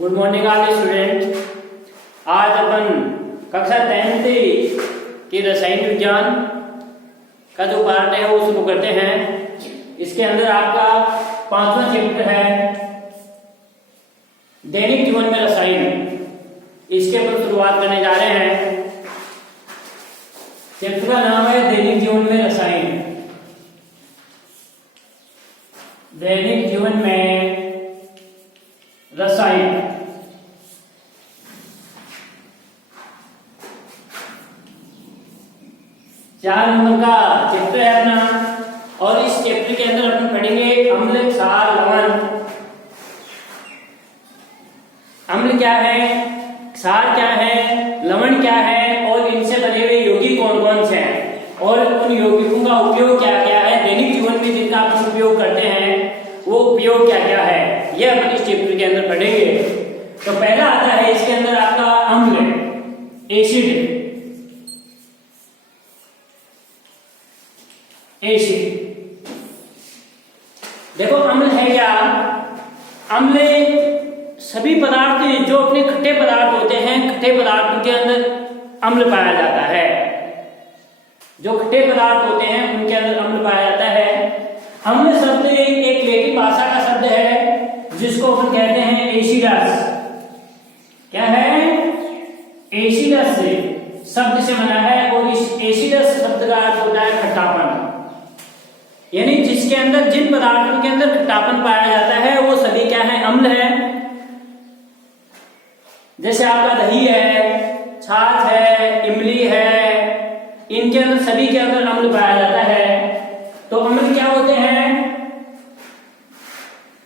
Good morning all student. आज अपन कक्षा 10th की रसायन विज्ञान का जो पार्ट है वो शुरू करते हैं। इसके अंदर आपका 5वां चैप्टर है दैनिक जीवन में रसायन। इसके ऊपर शुरुआत करने जा रहे हैं। चैप्टर का नाम है दैनिक जीवन में रसायन। दैनिक जीवन में रसायन। 4 नंबर का चैप्टर है अपना और इस चैप्टर के अंदर अपन पढ़ेंगे अम्ल, क्षार, लवण। अम्ल क्या है, क्षार क्या है, लवण क्या है और इनसे बने हुए यौगिक कौन कौन से हैं और उन यौगिकों का उपयोग क्या क्या है। दैनिक जीवन में जिनका अपन उपयोग करते हैं वो उपयोग क्या क्या है, ये अपन इस चैप्टर के अंदर पढ़ेंगे। तो पहला आता है इसके अंदर आपका अम्ल, एसिड। एसिड देखो अम्ल है क्या। अम्ल सभी पदार्थ जो अपने खट्टे पदार्थ होते हैं, खट्टे पदार्थों के अंदर अम्ल पाया जाता है। जो खट्टे पदार्थ होते हैं उनके अंदर अम्ल पाया जाता है। अम्ल शब्द एक लैटिन भाषा का शब्द है जिसको अपन कहते हैं एसिडस। क्या है, एसिडस शब्द से बना है और इस एसिडस शब्द का अर्थ होता है खट्टापन। यानी जिसके अंदर जिन पदार्थों के अंदर खट्टापन पाया जाता है वो सभी क्या है, अम्ल है। जैसे आपका दही है, छाछ है, इमली है, इनके अंदर सभी के अंदर अम्ल पाया जाता है। तो अम्ल क्या होते हैं,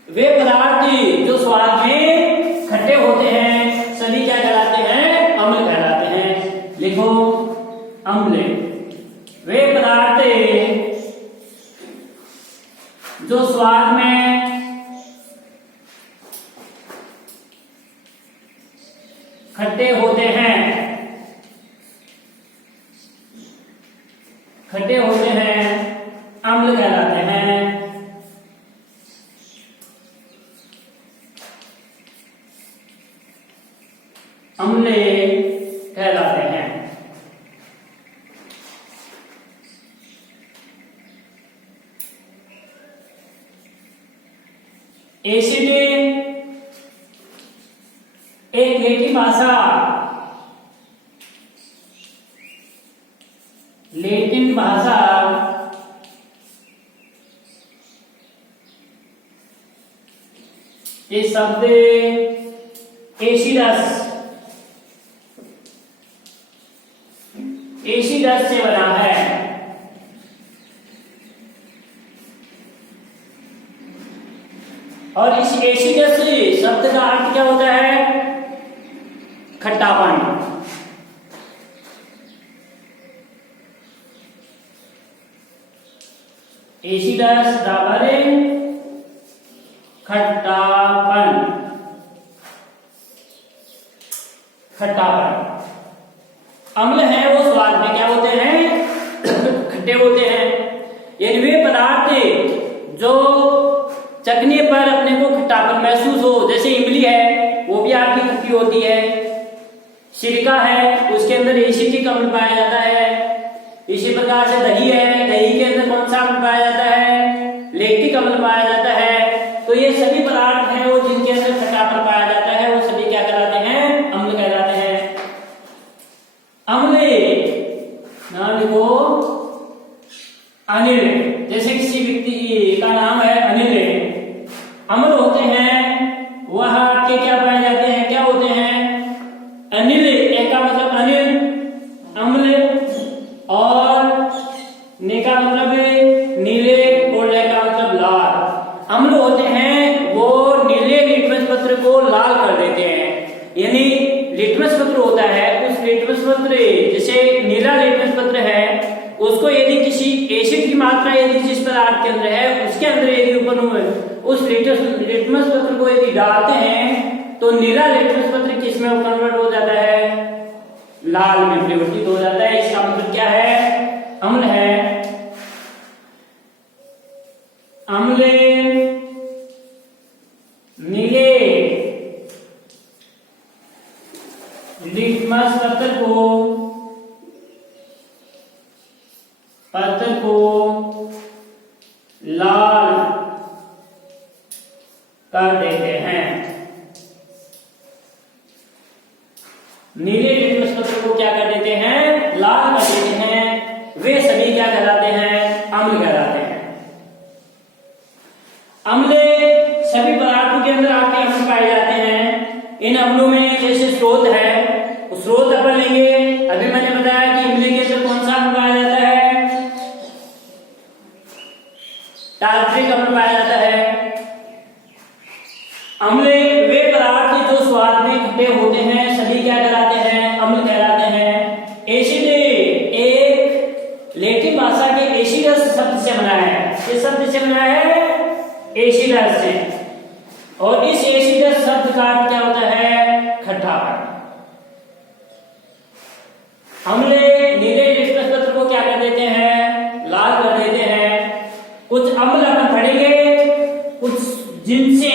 वे पदार्थ जो स्वाद में खट्टे होते हैं सभी क्या कहलाते हैं, अम्ल कहलाते हैं। लिखो अम्ल वे पदार्थ जो स्वाद में खट्टे होते हैं, खट्टे होते हैं अम्ल कहलाते हैं। अम्ल कहलाते हैं। एसिड एक लैटिन भाषा, लैटिन भाषा ये शब्द एसिडस, एसिडस से बना है। और इस एसिडस शब्द का अर्थ क्या होता है, खट्टापन। एसिडस बराबर खट्टापन, खट्टापन। अम्ल है वो स्वाद में क्या होते हैं, खट्टे होते हैं। यानी वे पदार्थ जो चखने पर अपने को खट्टापन महसूस हो, जैसे इमली है वो भी आपकी खट्टी होती है। सिरका है उसके अंदर एसिटिक अम्ल पाया जाता है। इसी प्रकार से दही है, दही के अंदर कौन सा अम्ल पाया जाता है, लैक्टिक अम्ल पाया जाता है। तो ये सभी पदार्थ हैं वो जिनके अंदर खट्टापन पाया जाता है वो सभी क्या कहलाते हैं, अम्ल कहलाते हैं। अम्ल नाम लिखो अनिल। जैसे किसी व्यक्ति का नाम है अनिल, अम्ल होते हैं वह आपके क्या पाए जाते हैं, क्या होते हैं, अनिल। एक का मतलब अनिल, अम्ल, और ने का मतलब नीले और ले का मतलब लाल। अम्ल होते हैं वो नीले लिटमस पत्र को लाल कर देते हैं। यानी लिटमस पत्र होता है, उस लिटमस पत्र जैसे नीला लिटमस पत्र है उसको यदि किसी एसिड की मात्रा यदि जिस पदार्थ के अंदर है उसके अंदर यदि उत्पन्न हुए उस लिटमस पत्र को यदि डालते हैं तो नीला लिटमस पत्र किस में कन्वर्ट हो जाता है, लाल में परिवर्तित हो जाता है। इसका मतलब क्या है, अम्ल है। अम्ल नीले लाल कर देते हैं। नीले लिटमस पत्र को क्या कर देते हैं? लाल कर देते हैं। वे सभी क्या कहलाते हैं? अम्ल कहलाते हैं। अम्ल सभी पदार्थों के अंदर आपके अम्ल पाए जाते हैं। इन अम्लों में जैसे स्रोत है, स्रोत अपन लेंगे। अभी मैंने बताया कि इमली के अंदर कौन सा अम्ल पाया जाता है? टार्ट्रिक अम्ल पाया जाता है। अम्ल वे पदार्थ जो स्वाद में खट्टे होते हैं, सभी क्या कहलाते हैं? अम्ल कहलाते हैं। एसिड एक लैटिन भाषा के एसिडस शब्द से बना है। किस शब्द से बना है? एसिडस से। और इस एसिडस शब्द का अर्थ क्या होता है? खट्टापन। अम्ल नीले लिटमस पत्र को क्या कर देते हैं? लाल कर देते हैं। कुछ अम्ल अपन पढ़ेंगे, कुछ जिनसे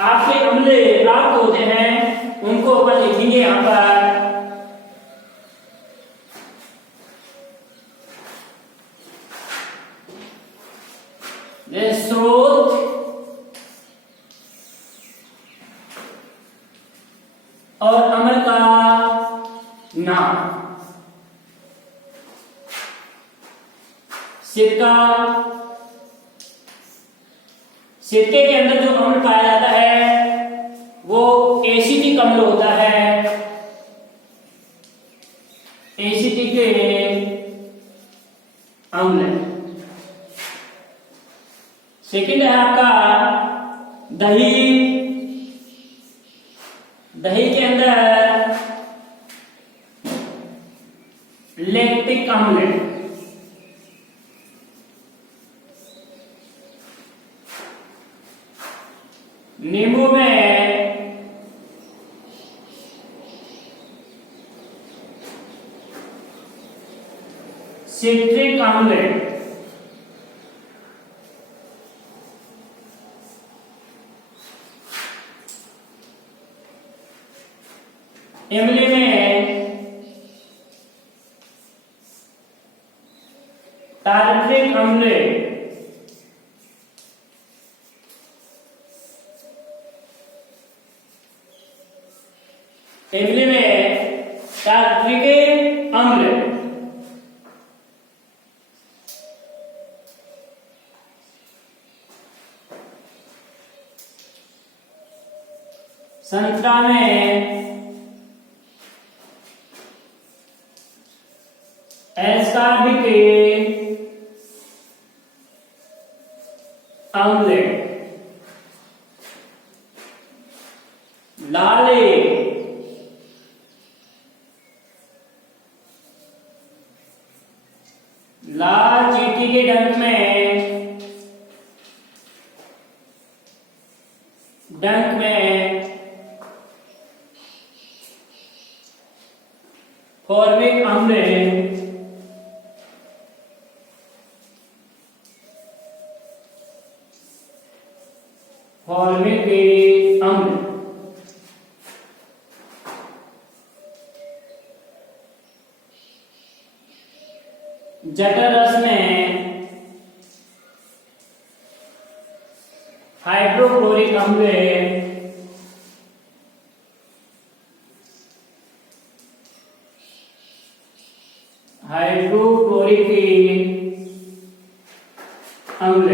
आपके अम्ल प्राप्त होते हैं उनको अपन लिखेंगे यहां पर। स्रोत और अम्ल का नाम। सिरका, सिरके के अंदर जो अम्ल पाया जाता है वो एसिटिक अम्ल होता है। एसिटिक अम्ल। सेकंड है आपका दही। दही के अंदर लैक्टिक अम्ल। नींबू में सिट्रिक अम्ल। इमली में टार्ट्रिक अम्ल। इमली में टार्ट्रिक अम्ल। संतरा में एस्कॉर्बिक अम्ल। लाल चींटी के डंक में फॉर्मिक अम्ल। फॉर्मिक अम्ल। जठर रस में हाइड्रोक्लोरिक अम्ल। हाइड्रोक्लोरिक अम्ल।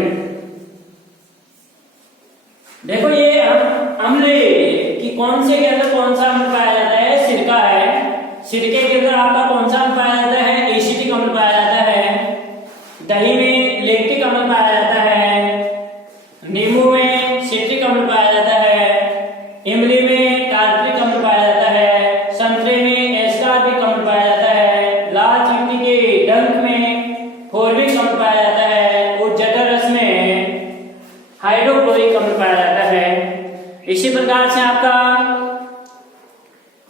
देखो ये अम्ल कि कौन से के अंदर कौन सा अम्ल पाया जाता है? सिरका है। सिरके के अंदर आपका कौन सा अम्ल पाया जाता है? एसिटिक अम्ल पाया जाता है। दही में लैक्टिक अम्ल पाया जाता है। नींबू में सिट्रिक अम्ल पाया जाता है। इमली में टार्ट्रिक अम्ल पाया जाता है। संतरे में एस्कॉर्बिक अम्ल पाया जाता है। लाल चींटी के डंक में फॉर्मिक अम्ल पाया जाता है। और जठर रस में हाइड्रोक्लोरिक अम्ल पाया जाता है। इसी प्रकार से आपका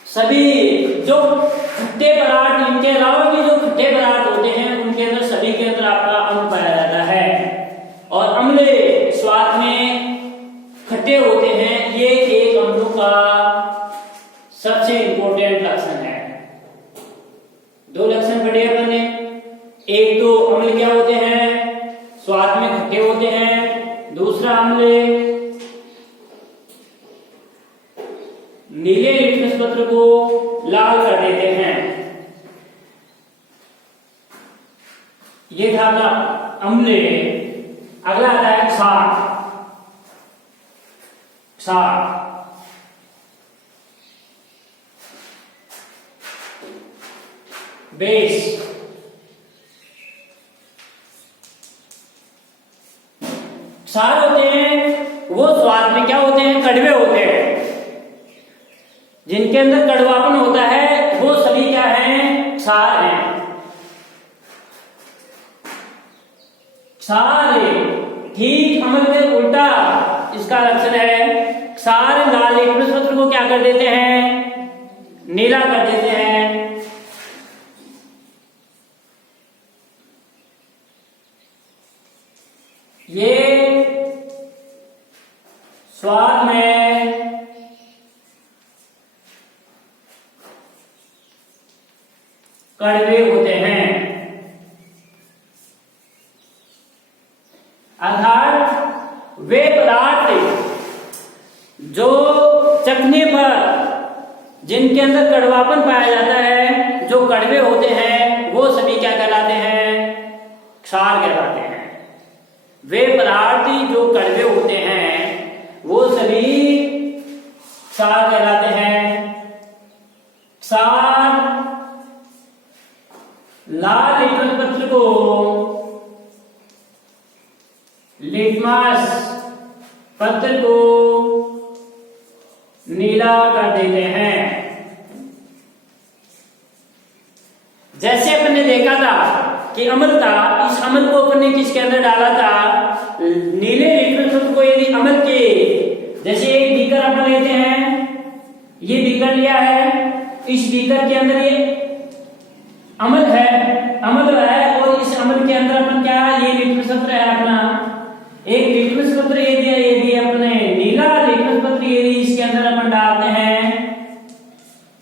सभी जो खट्टे पदार्थ, इनके अलावा भी जो खट्टे पदार्थ होते हैं उनके अंदर सभी के अंदर आपका अम्ल पाया जाता है। और अम्ल स्वाद में खट्टे होते हैं, ये एक अम्लों का सबसे इंपॉर्टेंट लक्षण है। दो लक्षण पढ़े अपन ने। एक तो अम्ल क्या होते हैं? स्वाद में खट्टे कड़वे होते हैं। दूसरा अम्ल नीले लिटमस पत्र को लाल कर देते हैं। ये था आपका अम्ल। अगला आता है क्षार। क्षार बेस। क्षार होते हैं वो स्वाद में क्या होते हैं, कड़वे होते हैं। जिनके अंदर कड़वापन होता है वो सभी क्या हैं, क्षार हैं। क्षार ठीक अम्ल के उल्टा इसका लक्षण है। क्षार लाल लिटमस पत्र को क्या कर देते हैं, नीला कर देते हैं। ये स्वाद में कड़वे होते हैं। अर्थात वे पदार्थ जो चखने पर जिनके अंदर कड़वापन पाया जाता है, जो कड़वे होते हैं, वो सभी क्या कहलाते हैं, क्षार कहलाते हैं। वे पदार्थ जो कड़वे होते हैं वो सभी क्षार कहलाते हैं। क्षार लाल लिटमस पत्र को लिटमस पत्र को नीला कर देते हैं। जैसे अपन ने देखा था कि अम्ल था, इस अम्ल को अपन ने किसके अंदर डाला था, नीले लिटमस पत्र को। यदि अम्ल के जैसे एक बीकर अपन लेते हैं, ये बीकर लिया है, इस बीकर के अंदर ये अम्ल है और इस अम्ल के अंदर अपन क्या, ये लिटमस पत्र है अपना। एक लिटमस पत्र यदि अपने नीला लिटमस पत्र यदि इसके अंदर अपन डालते हैं,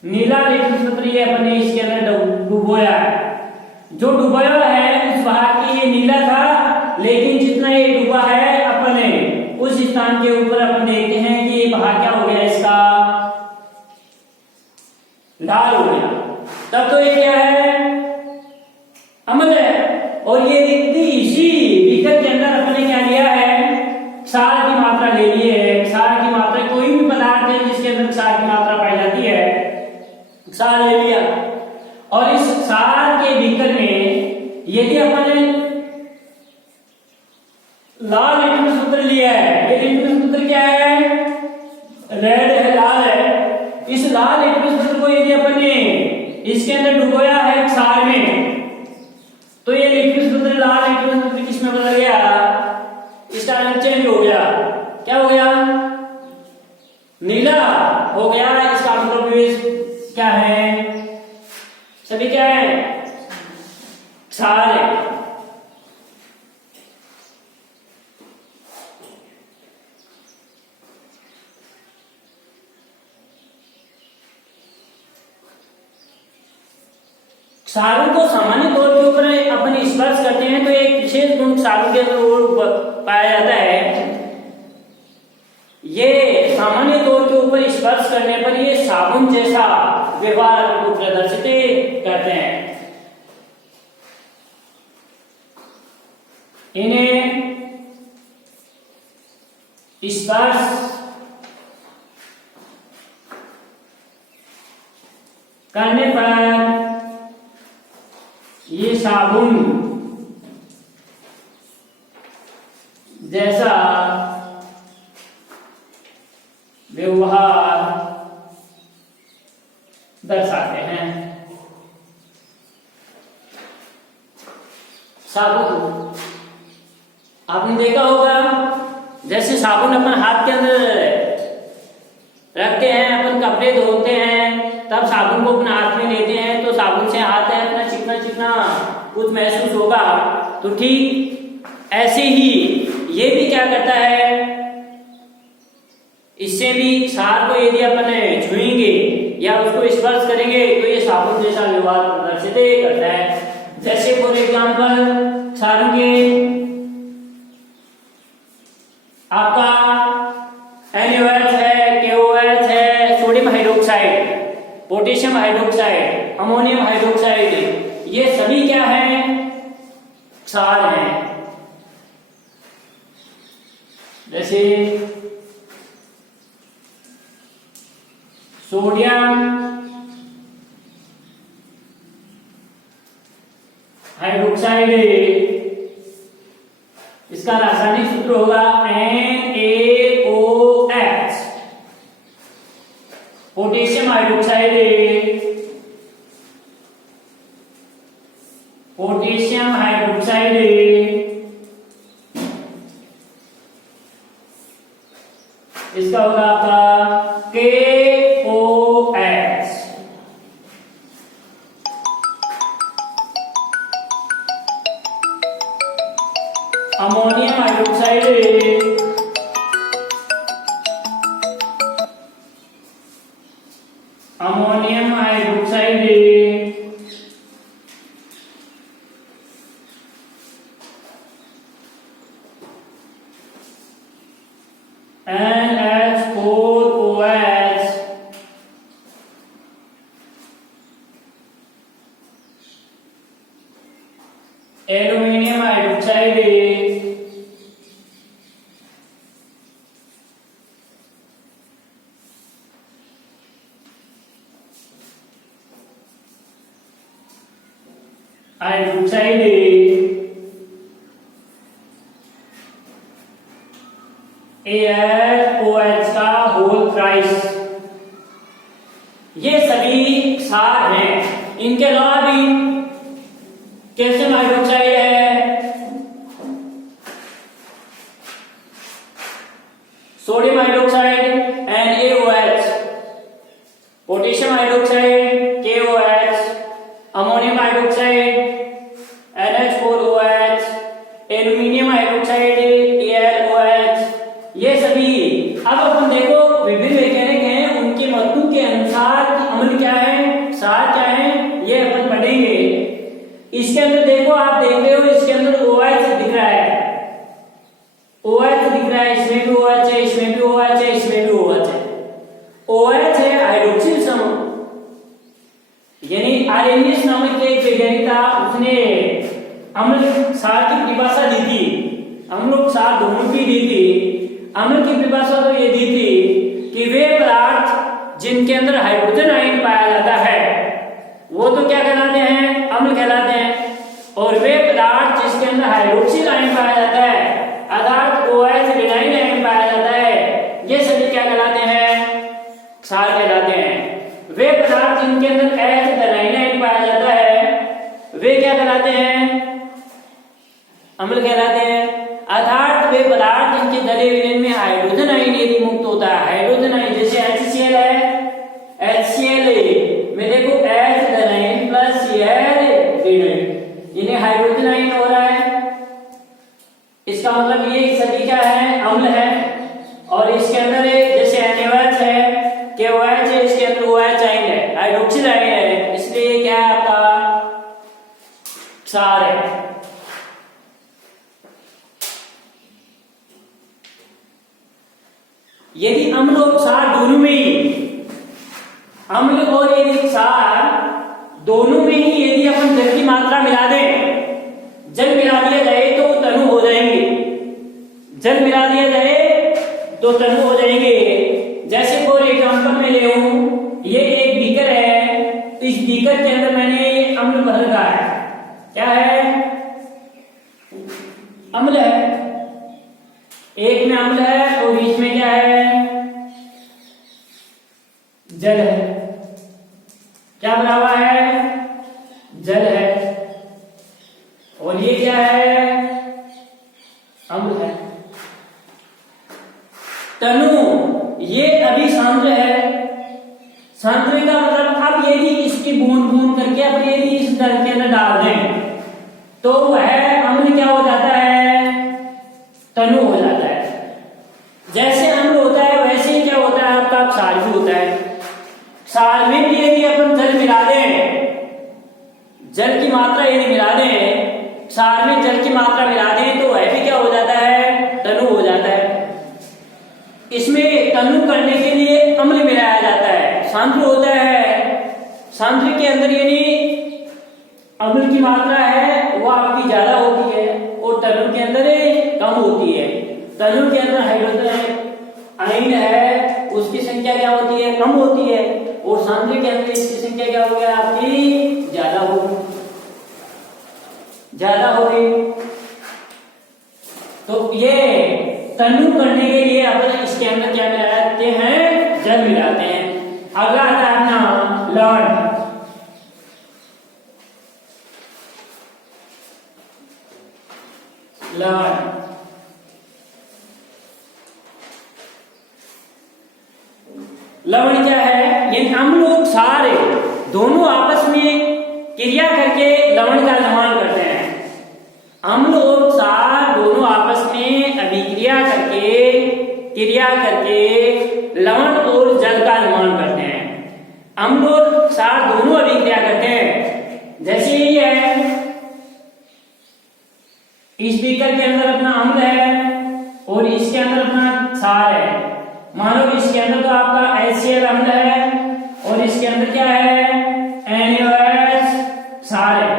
नीला लिटमस पत्र ये अपने इसके अंदर डुबोया है। जो डुबाया है उस भाग के ये नीला था, लेकिन जितना ये डूबा है अपने उस स्थान के ऊपर अपन देखते हैं कि ये भाग क्या हो गया, इसका लाल हो गया। तब तो ये क्या है, अम्ल है। और ये दिखती इसी बीकर के अंदर अपने क्या लिया है, क्षार की मात्रा ले ली है। क्षार की मात्रा, कोई भी पदार्थ है जिसके अंदर क्षार की मात्रा पाई जाती है, क्षार ले लिया। और इस क्षार के बीकर में यदि अपन लाल लिटमस पत्र लिया है, ये लिटमस पत्र क्या है, रेड है, लाल है। इस लाल लिटमस पत्र को यदि अपन ने इसके अंदर डुबोया है क्षार में, तो ये लिटमस पत्र लाल लिटमस पत्र किसमें बदल गया, इसका रंग चेंज हो गया। क्या हो गया, नीला हो गया। इसका अनुप्रवेश क्या है, सभी क्या है, क्षार है। क्षारों को सामान्य तौर के ऊपर अपन स्पर्श करते हैं तो एक विशेष गुण क्षारों के अंदर पाया जाता है। ये सामान्य तौर के ऊपर स्पर्श करने पर ये साबुन जैसा व्यवहार को प्रदर्शित करते हैं। इन्हें स्पर्श करने पर ये साबुन जैसा व्यवहार दर्शाते हैं। साबुन आपने देखा होगा, जैसे साबुन अपन हाथ के अंदर रखते हैं, अपन कपड़े धोते हैं, तब साबुन को अपने हाथ में लेते हैं तो साबुन से हाथ है अपना चिकना चिकना कुछ महसूस होगा। तो ठीक ऐसे ही ये भी क्या करता है, इससे भी क्षार को यदि अपन छुएंगे या उसको स्पर्श करेंगे तो ये साबुन जैसा व्यवहार प्रदर्शित करता है। जैसे फॉर एग्जाम्पल क्षारों के आपका NaOH है, KOH है, sodium hydroxide, potassium hydroxide, ammonium hydroxide, ये सभी क्या है? क्षार हैं। जैसे सोडियम हाइड्रोक्साइड, इसका रासायनिक सूत्र होगा NaOH। Potassium hydroxide, potassium hydroxide, इसका होगा आपका KOH। Ammonium hydroxide, ammonium hydroxide, NH4OH, aluminium hydroxide, hydroxide, AlOH का होल थ्राइस, ये सभी क्षार हैं। इनके अलावा भी कैल्शियम हाइड्रोक्साइड है, sodium hydroxide NaOH, potassium hydroxide KOH, ammonium hydroxide NH4OH, aluminium hydroxide AlOH, ये सभी। अब अपन देखो विभिन्न वैज्ञानिक हैं, उनके मतों के अनुसार अम्ल क्या है, क्षार क्या है, ये अपन पढ़ेंगे। इसके अंदर देखो, आप देख रहे हो इसके अंदर OH दिख रहा है, OH दिख रहा है, इसमें भी OH है, इसमें भी OH है, इसमें भी OH है। OH है हाइड्रोक्सिल समूह, यानी आर्हेनियस नामक एक वैज्ञानिक था, उसने अम्ल क्षार की परिभाषा दी थी, अम्ल क्षार दोनों की दी थी। अम्ल की परिभाषा तो ये दी थी कि वे पदार्थ जिनके अंदर हाइड्रोजन आयन पाया जाता है वो तो क्या कहलाते हैं? अम्ल कहलाते हैं। और वे पदार्थ जिसके अंदर हाइड्रोक्सिल आयन पाया जाता है अर्थात OH विनाइल आयन पाया जाता है, ये सभी क्या कहलाते हैं? क्षार कहलाते हैं। वे पदार्थ जिनके अंदर H विनाइल आयन पाया जाता है वे क्या कहलाते हैं? अम्ल कहलाते हैं। अर्थात वे पदार्थ जिनके जलीय विलयन में हाइड्रोजन आयन यदि मुक्त होता है, हाइड्रोजन आयन जैसे HCl है, HCl में देखो H धनायन प्लस Cl ऋणायन, इन्हें हाइड्रोजन आयन हो रहा है, इसका मतलब ये सभी क्या है? अम्ल है। और इसके अंदर जैसे NaOH है, KOH है, इसके अंदर OH आयन है, हाइड्रोक्सिल आयन है, इसलिए क्या है आपका? क्षार है। यदि अम्ल और क्षार दोनों में ही, अम्ल और यदि क्षार दोनों में ही यदि अपन जल की मात्रा मिला दें, जल मिला दिया जाए तो तनु हो जाएंगे, जल मिला दिया जाए तो तनु हो जाएंगे। जैसे फॉर एग्जांपल मैं ले लूं, ये एक बीकर है, तो इस बीकर के अंदर मैंने अम्ल भर रखा है, क्या है? अम्ल है। एक में अम्ल है और बीच में क्या है? जल है। क्या भरा हुआ है? जल है। और ये क्या है? अम्ल है। तनु ये अभी सांद्र है, सांद्र का मतलब अब यदि इसकी बूंद बूंद करके अपने यदि इस जल के अंदर डाल दें तो वह अम्ल क्या हो जाता है? तनु हो जाता है। जैसे अम्ल होता है वैसे ही क्या होता है आपका? क्षार भी होता है। क्षार में भी यदि अपन जल मिला दें, जल की मात्रा यदि मिला दें, क्षार में जल की मात्रा मिला दें तो वह भी क्या हो जाता है? तनु हो जाता है। सांद्र होता है, सांद्र के अंदर यानी अम्ल की मात्रा है वो आपकी ज्यादा होती है और तरल के अंदर कम होती है। तरल के अंदर हाइड्रोजन आयन है उसकी संख्या क्या होती है, कम होती है, और सांद्र के अंदर इसकी संख्या क्या हो गया आपकी ज्यादा होगी। तो ये तनु करने के लिए अपन इसके अंदर क्या मिलाते हैं, जल मिलाते हैं। अगला आता है अपना लवण। लवण क्या है, ये अम्ल और क्षार दोनों आपस में क्रिया करके लवण का निर्माण करते हैं। अम्ल और क्षार दोनों आपस में अभिक्रिया करके लवण और जल का निर्माण करते हैं। अम्ल और क्षार दोनों अभिक्रिया करते हैं। जैसे ये है, इस बीकर के अंदर अपना अम्ल है और इसके अंदर अपना क्षार है। मानो इसके अंदर तो आपका HCl अम्ल है और इसके अंदर क्या है, NaOH क्षार है।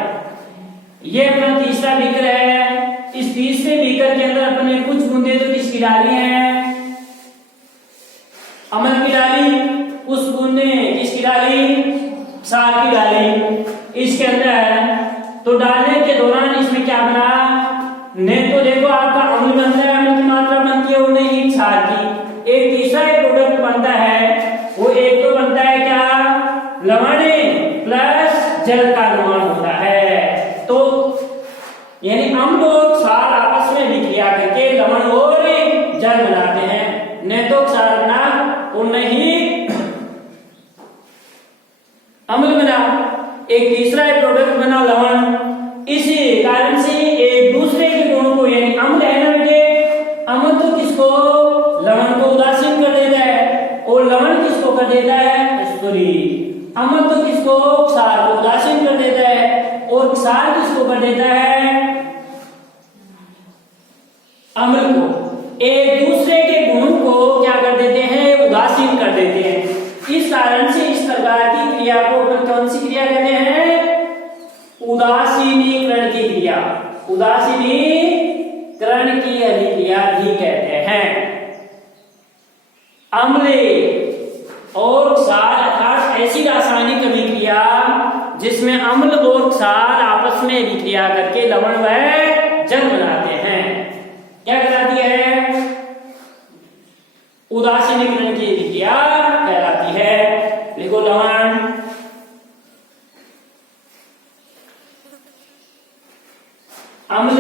ये अपना तीसरा बीकर है। इस तीसरे बीकर के अंदर अपने कुछ बूंदे तो किसकी डाली है, अम्ल की डाली, उस बूंदे किसकी डाली, क्षार की डाली इसके अंदर है। तो डालने के दौरान इसमें क्या बना, ने तो देखो आपका अम्ल बनता है, अम्ल की मात्रा बनती है और नहीं क्षार की। एक तीसरा एक प्रोडक्ट बनता है, वो एक तो बनता है क्या, लवण प्लस जल का निर्माण होता है। तो यानी अम्ल और क्षार आपस में विक्रिया करके लवण और जल बनाते हैं, न तो क्षार बना और नहीं अम्ल बना। एक तीसरा एक प्रोडक्ट बना लवण। इसी कारण से एक दूसरे के गुणों को, यानी अम्ल है ना बेटे, अम्ल तो किसको, लवण को उदासीन कर देता है, और लवण किसको कर देता है, सॉरी, अम्ल तो किसको, क्षार को उदासीन कर देता है, और क्षार किसको कर देता है, अम्ल को। एक दूसरे के गुणों को क्या कर देते हैं, उदासीन कर देते हैं। इस कारण से इस प्रकार की क्रिया को कौन सी क्रिया कहते हैं, उदासीनीकरण की क्रिया, उदासीनीकरण की अभिक्रिया भी कहते हैं। अम्ल और क्षार अर्थात ऐसी रासायनिक अभिक्रिया जिसमें अम्ल और क्षार आपस में अभिक्रिया करके लवण व जल बनाते हैं, क्या कहलाती है, उदासीनीकरण की अभिक्रिया कहलाती है। लिखो लवण, अम्ल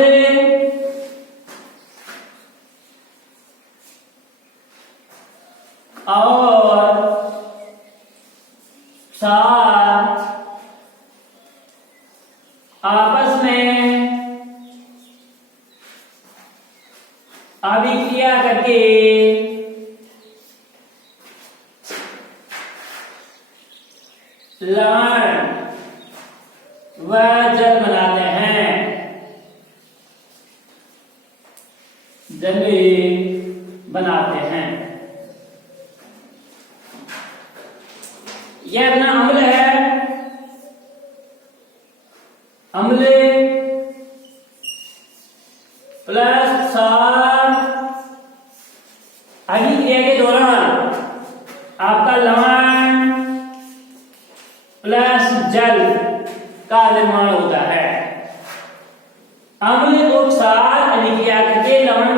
और क्षार आपस में अभिक्रिया करके लवण व जल बनाते हैं, जल बनाते हैं। यह अपना अम्ल है, अम्ल प्लस क्षार अभिक्रिया के दौरान आपका लवण प्लस जल का निर्माण होता है। अम्ल और क्षार अभिक्रिया करके लवण व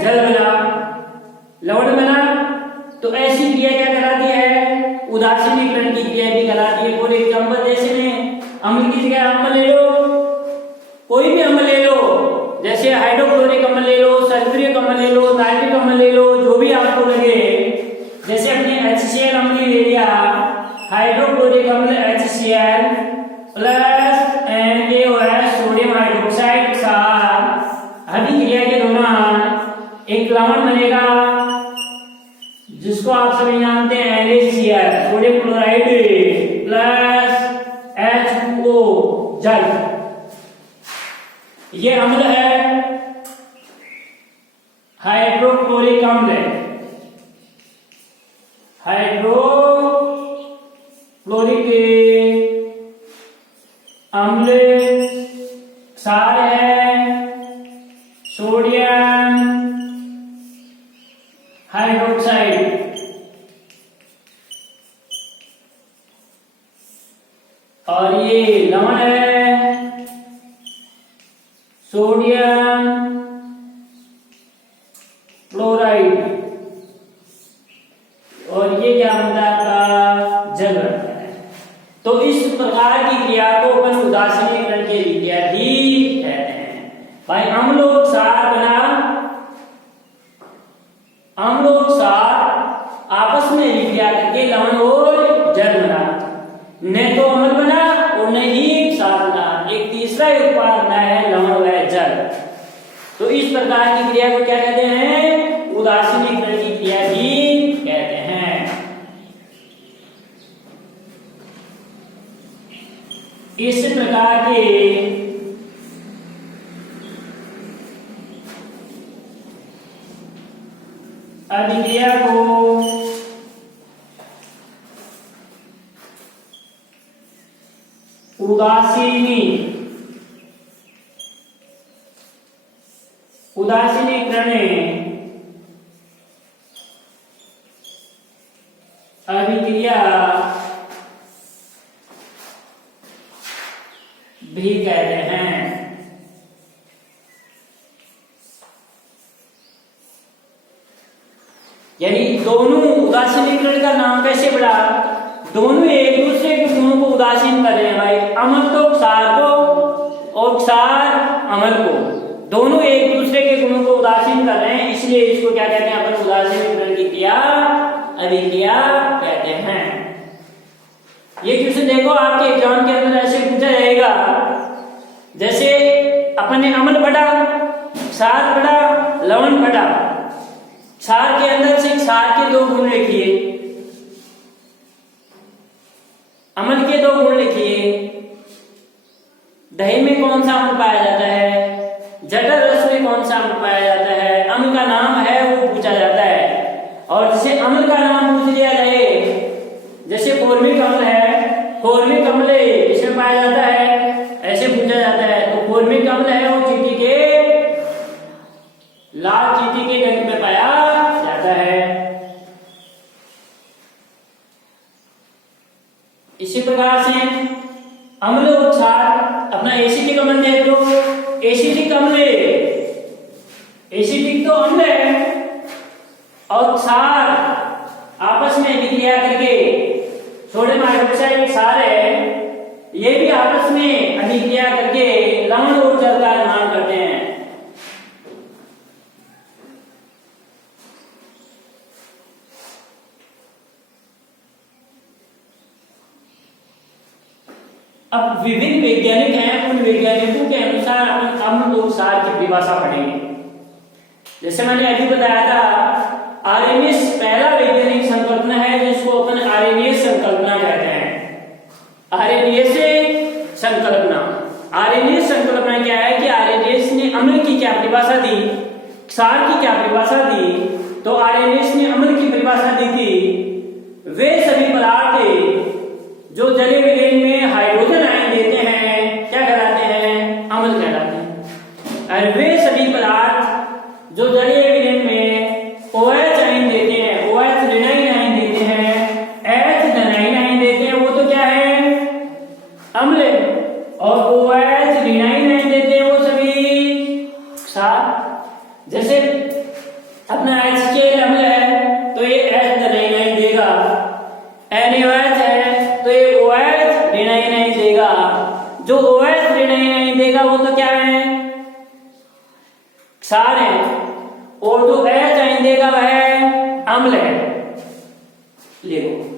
जल बना, लवण बना, तो ऐसी क्रिया क्या कहलाती है, उदासीनीकरण की क्रिया भी कहलाती है। फॉर एग्जाम्पल जैसे में अम्ल की जगह अम्ल ले लो, कोई भी अम्ल ले लो, जैसे हाइड्रोक्लोरिक अम्ल ले लो, सल्फ्यूरिक अम्ल ले लो, नाइट्रिक अम्ल ले लो, जो भी आपको लगे। जैसे अपने HCl अम्ल ले लिया, हाइड्रोक्लोरिक अम्ल HCl plus NaOH sodium hydroxide क्षार अभिक्रिया के दौरान एक लवण बनेगा जिसको आप सभी जानते हैं NaCl sodium chloride plus H2O जल। ये अम्ल है हाइड्रोक्लोरिक अम्ल, हाइड्रोक्लोरिक हाइड्रोक्साइड, और ये लवण है सोडियम क्लोराइड, और ये क्या बनता है आपका जल बनता है। तो इस प्रकार की क्रिया को अपन उदासीनीकरण की क्रिया भी कहते हैं। भाई अम्ल और क्षार बना, अम्ल और क्षार आपस में क्रिया करके लवण और जल बना, न तो अम्ल बना और न ही क्षार बना, एक तीसरा उत्पाद बना है लवण व जल। तो इस प्रकार की क्रिया को क्या कहते हैं? उदासीनीकरण की क्रिया भी कहते हैं। इस प्रकार के अभिक्रिया को उदासीनीकरण अभिक्रिया भी कहते हैं। यानी दोनों उदासीनीकरण का नाम कैसे पड़ा? दोनों एक दूसरे के गुणों को उदासीन कर रहे हैं भाई, अम्ल तो क्षार को और क्षार अम्ल को, दोनों एक दूसरे के गुणों को उदासीन कर रहे हैं, इसलिए इसको क्या कहते हैं अपन? उदासीनीकरण की क्रिया अभिक्रिया कहते हैं। ये क्वेश्चन देखो आपके एग्जाम के अंदर ऐसे पूछा जाएगा, जैसे अपन ने अम्ल पढ़ा, क्षार पढ़ा, लवण पढ़ा, क्षार के अंदर से क्षार के दो गुण लिखिए, अम्ल के दो गुण लिखिए, दही में कौन सा अम्ल पाया जाता है, जठर रस में कौन सा अम्ल पाया जाता है, अम्ल का नाम है वो पूछा जाता है। और जैसे अम्ल का नाम पूछ लिया जाए, जैसे फॉर्मिक अम्ल है, फॉर्मिक अम्ल इसमें पाया जाता है, ऐसे पूछा जाता है, तो फॉर्मिक अम्ल है वो चींटी के, लाल चींटी के डंक में पाया जाता है। इसी प्रकार से अम्ल और क्षार, अपना एसिटिक अम्ल देख लो, एसिटिक अम्ल, एसिटिक तो अम्ल है और क्षार आपस में विक्रिया करके, सोडियम हाइड्रोक्साइड क्षार है, ये भी आपस में अभिक्रिया करके लवण और जल का निर्माण करते हैं। अब विभिन्न वैज्ञानिक हैं, उन वैज्ञानिकों के अनुसार अपन अम्ल और क्षार की परिभाषा पढ़ेंगे। जैसे मैंने अभी बताया था, आरएनएस पहला वैज्ञानिक संकल्पना है जिसको अपन आरएनएस संकल्पना कहते हैं। आरएनएस संकल्पना, आरएनएस संकल्पना क्या है कि आरएनएस ने अम्ल की क्या परिभाषा दी, क्षार की क्या परिभाषा दी, तो आरएनएस ने अम्ल की परिभाषा दी थी, वे सभी पदार्थ जो जलीय विलयन में हाइड्रोजन आयन देते हैं क्या कहलाते हैं? अम्ल कहलाते हैं। और वे सभी पदार्थ जो जलीय विलयन में OH आयन देते हैं, OH ऋणायन आयन देते हैं, H धनायन आयन देते हैं, वो तो क्या है? अम्ल। और OH ऋणायन आयन देते हैं, वो सभी क्षार। जैसे अपना HCl अम्ल है तो ये H धनायन आयन देगा, NaOH है तो ये OH ऋणायन आयन देगा, जो OH ऋणायन आयन देगा वो तो क्या है? क्षार है, और जो H आयन देगा वह है अम्ल है। लिखो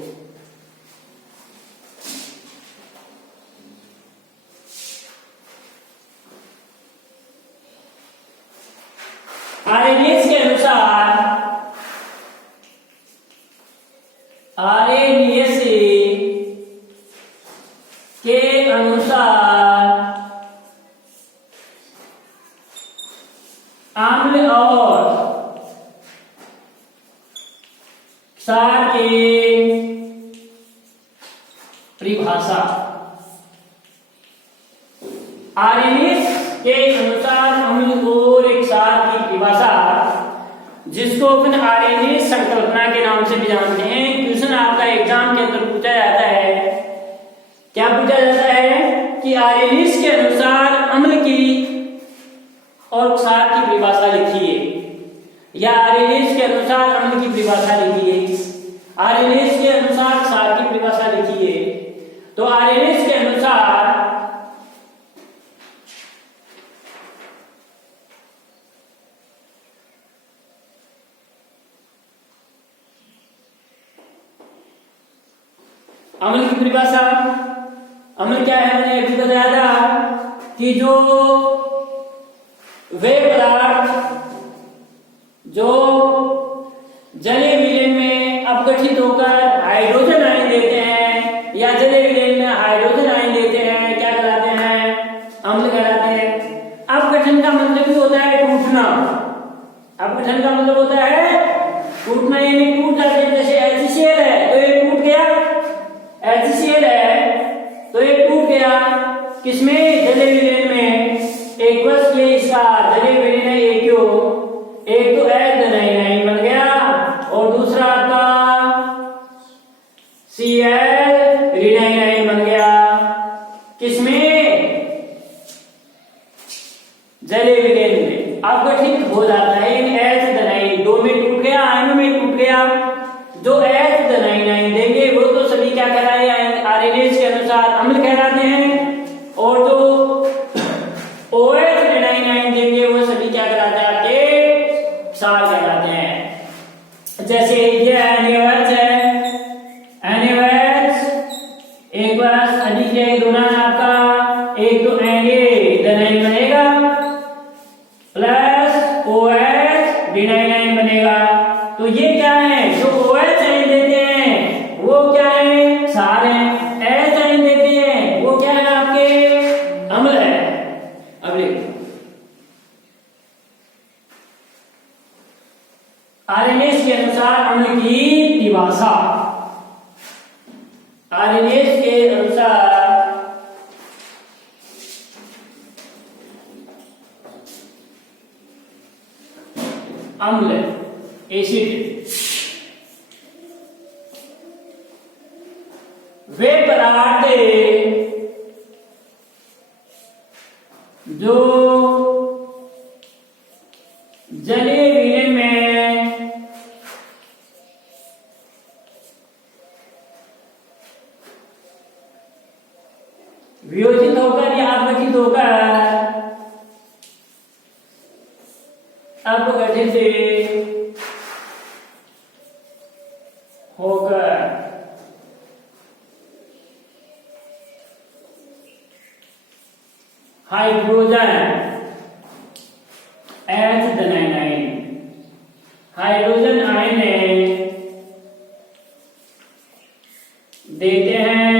आरएनएस के अनुसार, आरएनएस के अनुसार अम्ल और क्षार की परिभाषा, आरएनएस के अनुसार अम्ल और क्षार की परिभाषा जिसको अपन आर्यनीय संकल्पना के नाम से भी जानते हैं। क्वेश्चन आपका एग्जाम के अंदर पूछा जाता है, क्या पूछा जाता है कि आर्यनीय के अनुसार अम्ल की और क्षार की परिभाषा लिखिए, या आर्यनीय के अनुसार अम्ल की परिभाषा लिखिए, आर्यनीय के अनुसार क्षार की परिभाषा लिखिए। तो आर्यनीय के अनुसार अम्ल की परिभाषा, अम्ल क्या है, मैंने अभी बताया था कि जो वे पदार्थ जो जलीय विलयन में अपघटित होकर हाइड्रोजन आयन देते हैं या जलीय विलयन में हाइड्रोजन आयन देते हैं, क्या कहलाते हैं, अम्ल कहलाते हैं। अपघटन का मतलब भी होता है टूटना, अपघटन का मतलब होता है टूटना, यानी टूट जाते हैं। जैसे HCl है तो ये टूट गया, HCl है तो ये टूट गया, किसमें, जलीय विलयन में। एक बस ये इसका जलीय विलयन है, एक तो H बन गया और दूसरा आपका Cl बन गया, किसमें, जलीय विलयन में अपघटित हो जाता है। H दो में टूट गया, आयनों में टूट गया। जो H देंगे वो तो सभी क्या कहलाए, आर्यनीय के अनुसार अम्ल कहलाते हैं, और जो OH देंगे वो सभी क्या कहलाते हैं, आपके क्षार कहलाते हैं। जैसे ये NaOH है, NaOH एक बार अधिक के दौरान आपका एक तो Na बनेगा प्लस OH बनेगा। तो ये क्या है, जो OH देते हैं वो क्या है, क्षार है, H देते हैं वो क्या है, आपके अम्ल है। अब देखो आर्यनीय के अनुसार अम्ल की परिभाषा, आर्यनीय के अनुसार अम्ल, एसिड, वे पदार्थ जो जलीय विलयन में वियोजित होकर या अपघटित होकर हाइड्रोजन H हाइड्रोजन आयन देते हैं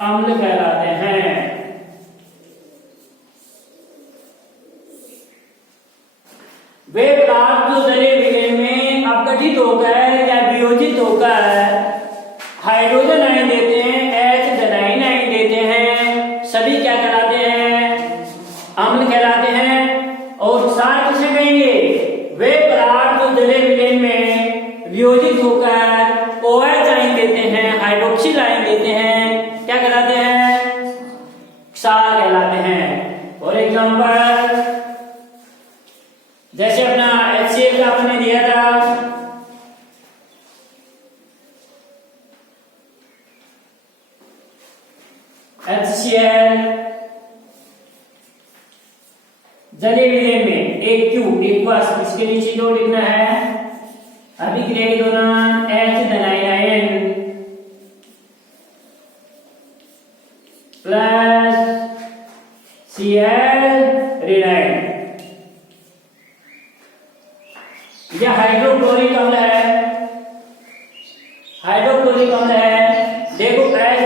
अम्ल कहलाते हैं। वे पदार्थ जो जलीय विलयन में अपघटित होकर या वियोजित होकर हाइड्रोजन आयन देते हैं, H देते हैं, सभी क्या कहलाते हैं, अम्ल कहलाते हैं। और क्षार किसे कहेंगे, वे पदार्थ जो जलीय विलयन में वियोजित होकर OH आयन देते हैं, हाइड्रोक्सिल आयन देते हैं, क्या कहलाते हैं, क्षार कहलाते हैं। और एग्जांपल जैसे अपना HCl का आपने दिया था, HCl जलीय विलयन में एक बस इसके नीचे जो लिखना है, अभिक्रिया के दौरान H प्लस Cl यह हाइड्रोक्लोरिक अम्ल है, हाइड्रोक्लोरिक अम्ल है। देखो H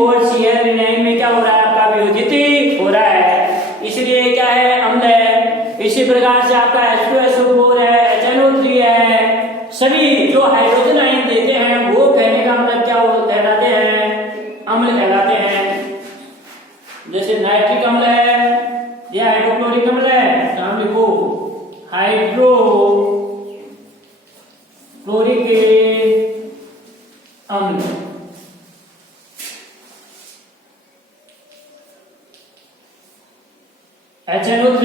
और Cl में क्या हो रहा है, आपका वियोजित हो रहा है, इसलिए क्या है, अम्ल है। इसी प्रकार से आपका H2SO4 है, HNO3 है, सभी जो हाइड्रोजन आयन देते हैं वो कहने का मतलब क्या कहलाते हैं, अम्ल कहलाते हैं। जैसे नाइट्रिक अम्ल है या हाइड्रोक्लोरिक अम्ल है, नाम लिखो हाइड्रोक्लोरिक अम्ल। HNO3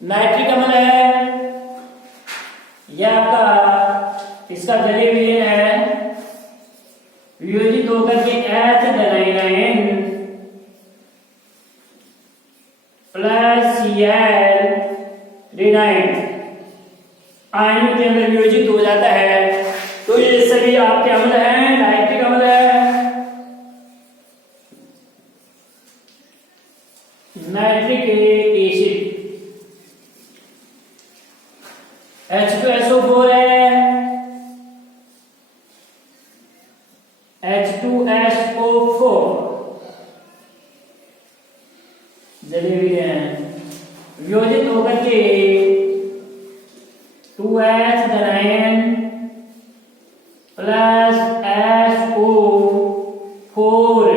नाइट्रिक अम्ल है, यह आपका इसका जलीय विलयन है, वियोजित होकर के H प्लस Cl आयन के अंदर वियोजित हो जाता है। तो ये सभी आपके अम्ल हैं, नाइट्रिक अम्ल है, नाइट्रिक एसिड। H2SO4 है, H2SO4 जलीय विलयन वियोजित होकर के 2H प्लस SO4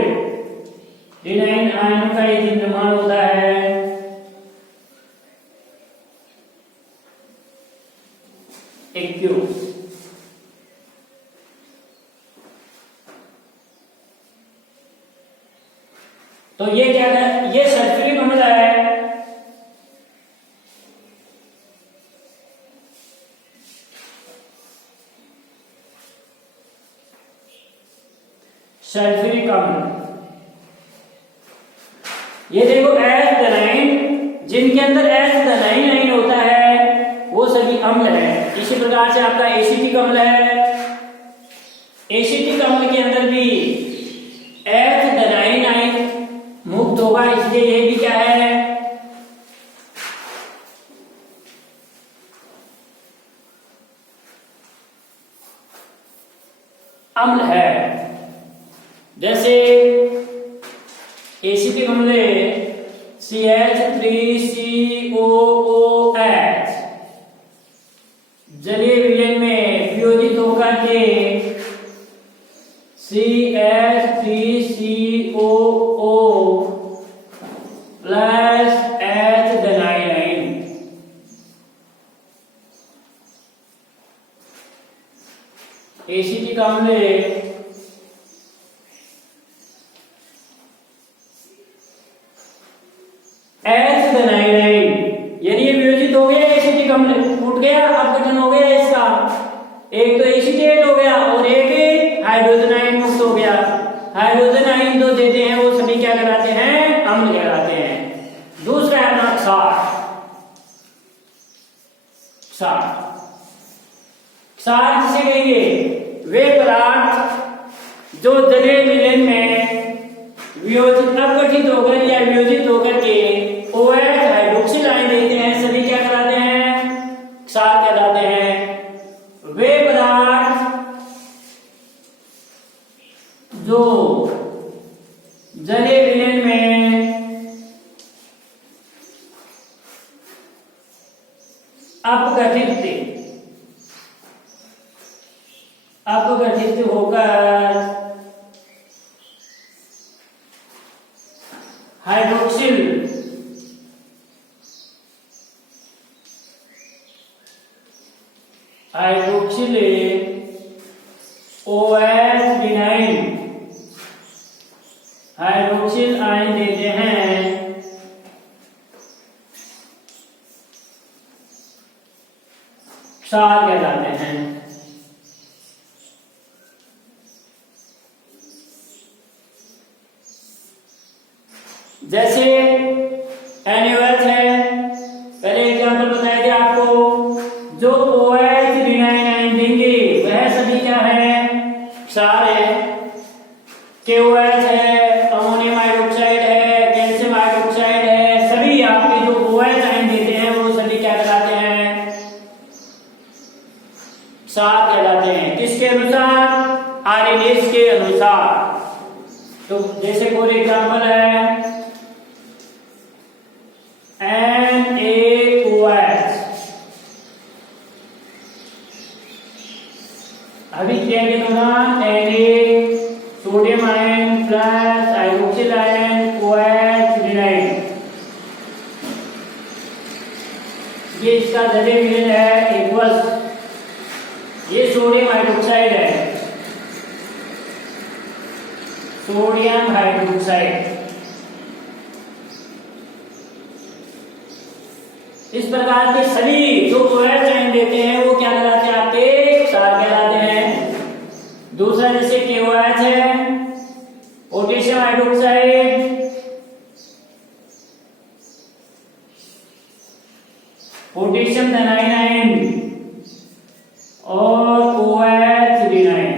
डिनाइन आयन का ये निर्माण होता है। एक्यूज तो ये क्या है, ये सल्फ्यूरिक अम्ल है। सल्फ्यूरिक अम्ल ये देखो एल्कलाइन, जिनके अंदर एल्कलाइन आयन होता है वो सभी अम्ल है। इसी प्रकार से आपका एसिटिक अम्ल है, एसिटिक अम्ल के अंदर भी एल्कलाइन आयन मुक्त होगा, इसलिए ये भी क्या है, अम्ल है। जैसे एसिटिक अम्ल CH3COOH जलीय विलयन में वियोजित होकर के CH3COO प्लस H धनायन। एसिटिक अम्ल H धनायन, यानी ये वियोजित हो गया, एसिटिक अम्ल टूट गया, अब गठन हो गया इसका, एक तो एसिटेट हो गया और एक हाइड्रोजन आयन मुक्त हो गया। हाइड्रोजन आयन जो देते हैं वो सभी क्या कहलाते हैं, अम्ल कहलाते हैं। दूसरा है अपना क्षार। क्षार क्षार जिसे कहेंगे वे पदार्थ जो जलीय विलयन में वियोजित अपघटित होकर या वियोजित होकर के OH हाइड्रोक्सिल आयन देते हैं, सभी क्या कहलाते हैं, क्षार कहलाते हैं। वे पदार्थ जो जलीय विलयन में अपघटित होकर hydroxyl OH vinyl hydroxyl ion देते हैं, क्षार कहलाते हैं। जैसे NaOH है, पहले एग्जांपल बताया गया आपको, जो OH विनाइल आयन देंगे वह सभी क्या है, क्षार है। KOH है, अमोनियम हाइड्रोक्साइड है, कैल्शियम हाइड्रोक्साइड है, सभी आपके जो OH आयन देते हैं वो सभी क्या कहलाते हैं, क्षार कहलाते हैं। किसके अनुसार, आरएनएस के अनुसार। तो जैसे फॉर एग्जांपल है NaOH, अभी क्या के दौरान Na sodium sodium ion plus hydroxyl ion OH vinyl, ये इसका जले मिलन है एक्वस। ये सोडियम हाइड्रोक्साइड है, सोडियम हाइड्रोक्साइड। इस प्रकार के सभी जो OH आयन देते हैं वो क्या कहलाते हैं, आपके क्षार कहलाते हैं। दूसरा जैसे KOH है, पोटेशियम हाइड्रोक्साइड, पोटेशियम धनाइनाइन और OH विनाइन।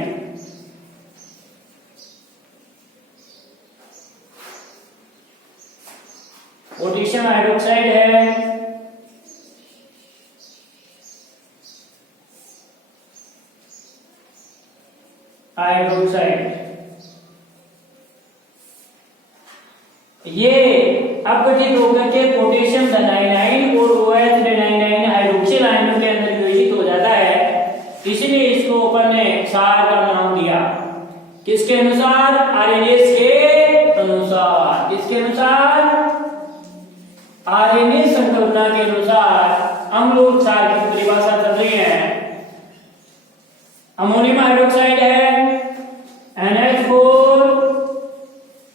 पोटेशियम हाइड्रोक्साइड है, हाइड्रोक्साइड। ये अपघटित होकर के पोटेशियम धनाइनाइन और OH विनाइनाइन हाइड्रोक्सिल आयनों के अंदर विभाजित हो जाता है। इसलिए इसको अपन ने क्षार का नाम दिया। किसके अनुसार, आरएनएस के अनुसार। किसके अनुसार, आरएनए संकल्पना के अनुसार अम्ल और क्षार की परिभाषा चल रही है। अमोनियम हाइड्रोक्साइड है, NH4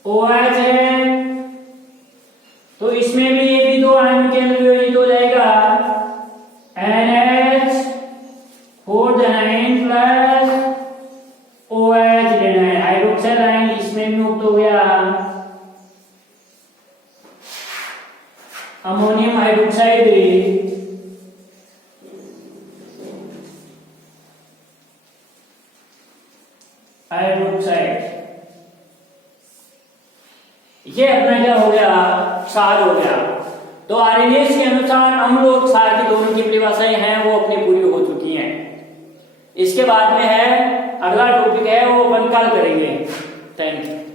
OH है, तो इसमें भी ये भी दो आयन के अंदर विभाजित हो जाएगा, NH4 धनायन प्लस OH ऋणायन। हाइड्रोक्साइड आयन इसमें भी मुक्त हो गया। अमोनियम हाइड्रोक्साइड ये अपना क्या हो गया, क्षार हो गया। तो आरएनएस के अनुसार अम्ल और क्षार की दोनों की परिभाषाएं हैं वो अपनी पूरी हो चुकी हैं। इसके बाद में है अगला टॉपिक है वो अपन कल करेंगे। Thank you.